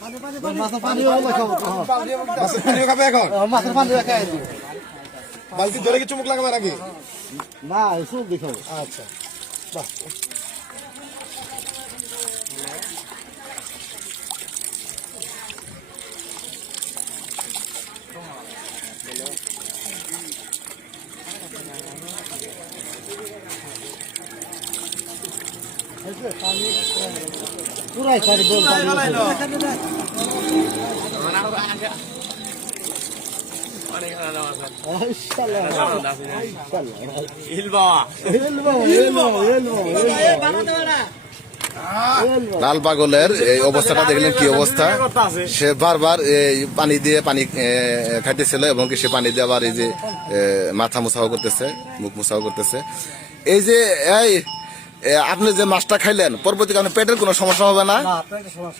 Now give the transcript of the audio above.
মাছের পানিও খাবো। মাছের পানিও খাবে এখন? মাছের পানিও খাই দিব। বালতি ধরে কি চুমুক লাগাবে নাকি? না সুপ দেখাবো। আচ্ছা বাহ। পুরাই খারি বল লাল পাগলের এই অবস্থাটা দেখলেন কি অবস্থা। সে বারবার এই পানি দিয়ে পানি খাইতেছিল এবং কি সে পানি দিয়ে আবার এই যে মাথা মুছাও করতেছে, মুখ মুছাও করতেছে। এই যে এই আপনি যে মাছটা খাইলেন পরবর্তীকালে পেটের কোনো সমস্যা হবে না?